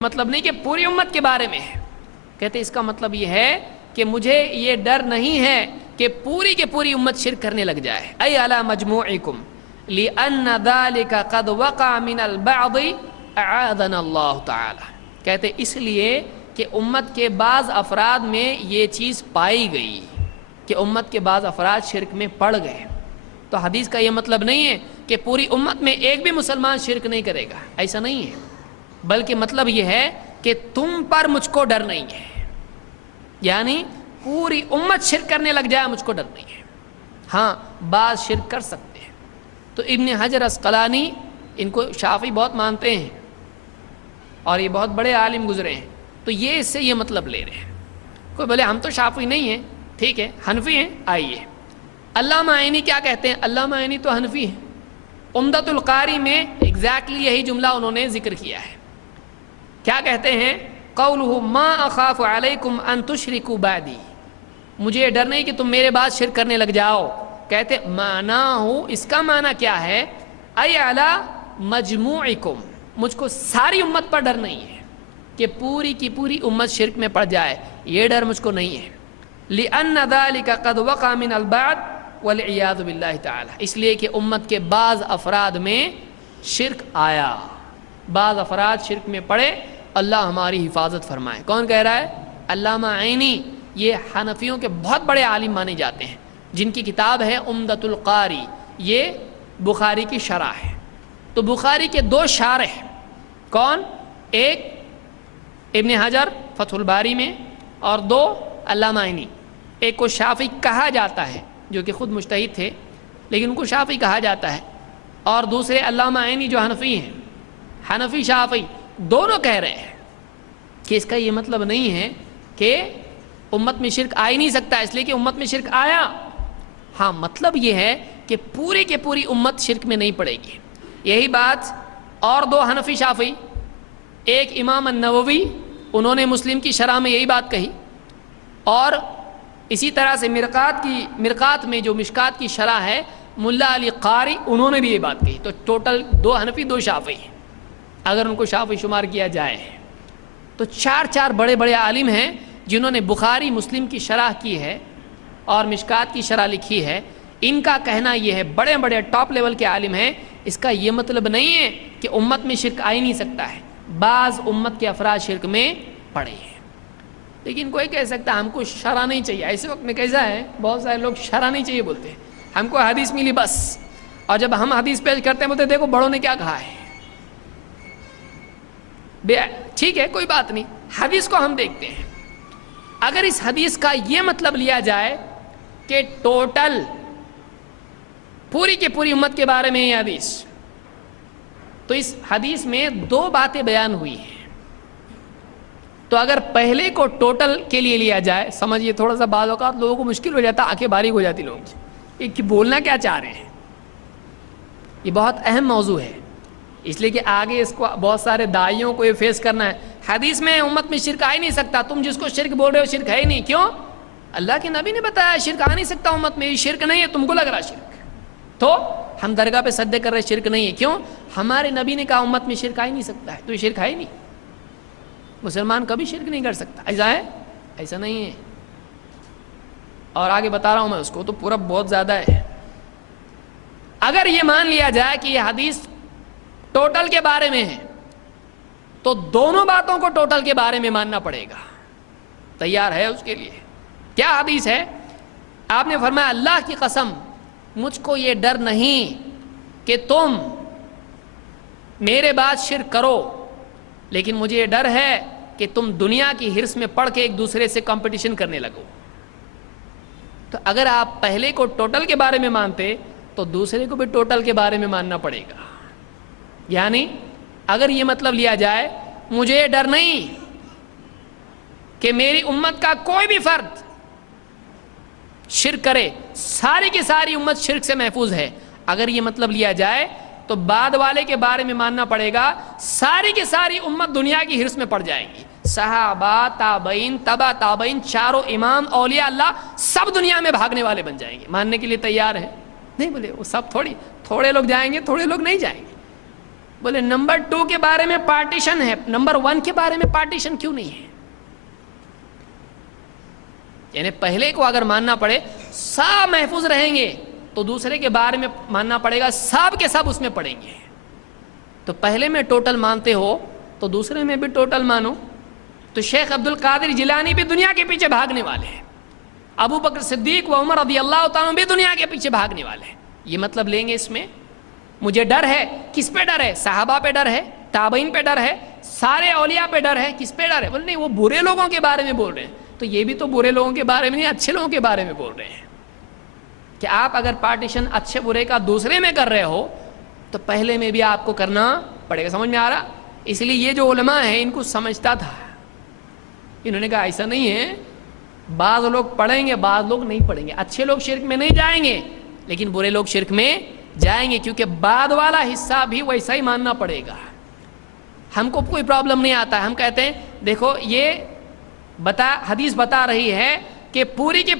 مطلب نہیں کہ پوری امت کے بارے میں ہے، کہتے اس کا مطلب یہ ہے کہ مجھے یہ ڈر نہیں ہے کہ پوری کے پوری امت شرک کرنے لگ جائے. ای علی مجموعکم لأن ذلك قد وقع من البعض اعاذنا اللہ تعالی. کہتے اس لیے کہ امت کے بعض افراد میں یہ چیز پائی گئی کہ امت کے بعض افراد شرک میں پڑ گئے. تو حدیث کا یہ مطلب نہیں ہے کہ پوری امت میں ایک بھی مسلمان شرک نہیں کرے گا، ایسا نہیں ہے، بلکہ مطلب یہ ہے کہ تم پر مجھ کو ڈر نہیں ہے، یعنی پوری امت شرک کرنے لگ جائے مجھ کو ڈر نہیں ہے. ہاں بعض شرک کر سکتے ہیں. تو ابن حجر عسقلانی ان کو شافعی بہت مانتے ہیں اور یہ بہت بڑے عالم گزرے ہیں، تو یہ اس سے یہ مطلب لے رہے ہیں. کوئی بولے ہم تو شافعی نہیں ہیں، ٹھیک ہے حنفی ہیں، آئیے. علامہ عینی کیا کہتے ہیں؟ علامہ عینی تو حنفی ہیں. عمدۃ القاری میں ایگزیکٹلی یہی جملہ انہوں نے ذکر کیا ہے. کیا کہتے ہیں؟ قولہ ما اخاف علیکم ان تشرکوا بعدی، مجھے ڈر نہیں کہ تم میرے بعد شرک کرنے لگ جاؤ. کہتے معنی ہو، اس کا معنی کیا ہے؟ ای علی مجموعکم، مجھ کو ساری امت پر ڈر نہیں ہے کہ پوری کی پوری امت شرک میں پڑ جائے، یہ ڈر مجھ کو نہیں ہے. لأن ذلك قد وقع من البعض والعیاذ باللہ تعالی، اس لیے کہ امت کے بعض افراد میں شرک آیا، بعض افراد شرک میں پڑے، اللہ ہماری حفاظت فرمائے. کون کہہ رہا ہے؟ علامہ عینی. یہ حنفیوں کے بہت بڑے عالم مانے جاتے ہیں، جن کی کتاب ہے عمدۃ القاری، یہ بخاری کی شرح ہے. تو بخاری کے دو شارح، کون؟ ایک ابن حجر فتح الباری میں، اور دو علامہ عینی. ایک کو شافعی کہا جاتا ہے جو کہ خود مجتہد تھے لیکن ان کو شافعی کہا جاتا ہے، اور دوسرے علامہ عینی جو حنفی ہیں، حنفی شافعی دونوں کہہ رہے ہیں کہ اس کا یہ مطلب نہیں ہے کہ امت میں شرک آ ہی نہیں سکتا اس لیے کہ امت میں شرک آیا. ہاں مطلب یہ ہے کہ پوری کے پوری امت شرک میں نہیں پڑے گی. یہی بات اور دو حنفی شافعی، ایک امام النووی، انہوں نے مسلم کی شرح میں یہی بات کہی، اور اسی طرح سے مرقات میں جو مشکات کی شرح ہے ملا علی قاری، انہوں نے بھی یہ بات کہی. تو ٹوٹل دو حنفی دو شافعی، اگر ان کو شافعی شمار کیا جائے تو چار بڑے بڑے عالم ہیں جنہوں نے بخاری مسلم کی شرح کی ہے اور مشکات کی شرح لکھی ہے. ان کا کہنا یہ ہے، بڑے بڑے ٹاپ لیول کے عالم ہیں، اس کا یہ مطلب نہیں ہے کہ امت میں شرک آ ہی نہیں سکتا ہے، بعض امت کے افراد شرک میں پڑے ہیں. لیکن کوئی کہہ سکتا ہے ہم کو شرح نہیں چاہیے. ایسے وقت میں کیسا ہے، بہت سارے لوگ شرح نہیں چاہیے بولتے ہیں، ہم کو حدیث ملی بس، اور جب ہم حدیث پیش کرتے ہیں بولتے ہیں دیکھو بڑوں نے کیا کہا ہے. ٹھیک ہے کوئی بات نہیں، حدیث کو ہم دیکھتے ہیں. اگر اس حدیث کا یہ مطلب لیا جائے کہ ٹوٹل پوری کی پوری امت کے بارے میں یہ حدیث، تو اس حدیث میں دو باتیں بیان ہوئی ہیں. تو اگر پہلے کو ٹوٹل کے لیے لیا جائے، سمجھیے تھوڑا سا بعض اوقات لوگوں کو مشکل ہو جاتا، آنکھیں باریک ہو جاتی لوگوں کی کہ بولنا کیا چاہ رہے ہیں. یہ بہت اہم موضوع ہے، اس لیے کہ آگے اس کو بہت سارے داعیوں کو یہ فیس کرنا ہے. حدیث میں امت میں شرک آ ہی نہیں سکتا، تم جس کو شرک بول رہے ہو شرک ہے ہی نہیں. کیوں؟ اللہ کے نبی نے بتایا شرک آ نہیں سکتا امت میں، یہ شرک نہیں ہے، تم کو لگ رہا شرک. تو ہم درگاہ پہ سجدے کر رہے شرک نہیں ہے. کیوں؟ ہمارے نبی نے کہا امت میں شرک آ ہی نہیں سکتا ہے، تو یہ شرک ہے ہی نہیں، مسلمان کبھی شرک نہیں کر سکتا. ایسا ہے؟ ایسا نہیں ہے. اور آگے بتا رہا ہوں میں اس کو، تو پورا بہت زیادہ ہے. اگر یہ مان لیا جائے کہ یہ حدیث ٹوٹل کے بارے میں ہے تو دونوں باتوں کو ٹوٹل کے بارے میں ماننا پڑے گا. تیار ہے اس کے لیے؟ کیا حدیث ہے؟ آپ نے فرمایا اللہ کی قسم مجھ کو یہ ڈر نہیں کہ تم میرے بعد شرک کرو، لیکن مجھے یہ ڈر ہے کہ تم دنیا کی ہرس میں پڑھ کے ایک دوسرے سے کمپٹیشن کرنے لگو. تو اگر آپ پہلے کو ٹوٹل کے بارے میں مانتے تو دوسرے کو بھی ٹوٹل کے بارے میں ماننا پڑے گا. یعنی اگر یہ مطلب لیا جائے مجھے یہ ڈر نہیں کہ میری امت کا کوئی بھی فرد شرک کرے، ساری کی ساری امت شرک سے محفوظ ہے، اگر یہ مطلب لیا جائے تو بعد والے کے بارے میں ماننا پڑے گا ساری کی ساری امت دنیا کی ہرس میں پڑ جائے گی. صحابہ، تابعین، تبع تابعین، چاروں امام، اولیاء اللہ سب دنیا میں بھاگنے والے بن جائیں گے. ماننے کے لیے تیار ہے؟ نہیں بولے وہ سب تھوڑے لوگ جائیں گے، تھوڑے لوگ نہیں جائیں گے. بولے نمبر 2 کے بارے میں پارٹیشن ہے، نمبر 1 کے بارے میں پارٹیشن کیوں نہیں ہے؟ یعنی پہلے کو اگر ماننا پڑے سب محفوظ رہیں گے تو دوسرے کے بارے میں ماننا پڑے گا سب کے سب اس میں پڑیں گے. تو پہلے میں ٹوٹل مانتے ہو تو دوسرے میں بھی ٹوٹل مانو. تو شیخ عبد القادر جیلانی بھی دنیا کے پیچھے بھاگنے والے ہیں، ابو بکر صدیق و عمر رضی اللہ تعالیٰ بھی دنیا کے پیچھے بھاگنے والے ہیں. یہ مطلب لیں گے اس میں مجھے ڈر ہے. کس پہ ڈر ہے؟ صحابہ پہ ڈر ہے، تابعین پہ ڈر ہے، سارے اولیاء پہ ڈر ہے. کس پہ ڈر ہے؟ بولے نہیں وہ برے لوگوں کے بارے میں بول رہے ہیں. تو یہ بھی تو برے لوگوں کے بارے میں نہیں، اچھے لوگوں کے بارے میں بول رہے ہیں. کہ آپ اگر پارٹیشن اچھے برے کا دوسرے میں کر رہے ہو تو پہلے میں بھی آپ کو کرنا پڑے گا. سمجھ میں آ رہا؟ اس لیے یہ جو علماء ہیں ان کو سمجھتا تھا. انہوں نے کہا ایسا نہیں ہے، بعض لوگ پڑھیں گے بعض لوگ نہیں پڑھیں گے. اچھے لوگ شرک میں نہیں جائیں گے لیکن برے لوگ شرک میں جائیں گے، کیونکہ بعد والا حصہ بھی ویسا ہی ماننا پڑے گا. ہم کو کوئی پرابلم نہیں آتا. ہم کہتے ہیں دیکھو یہ حدیث بتا رہی ہے کہ پوری کی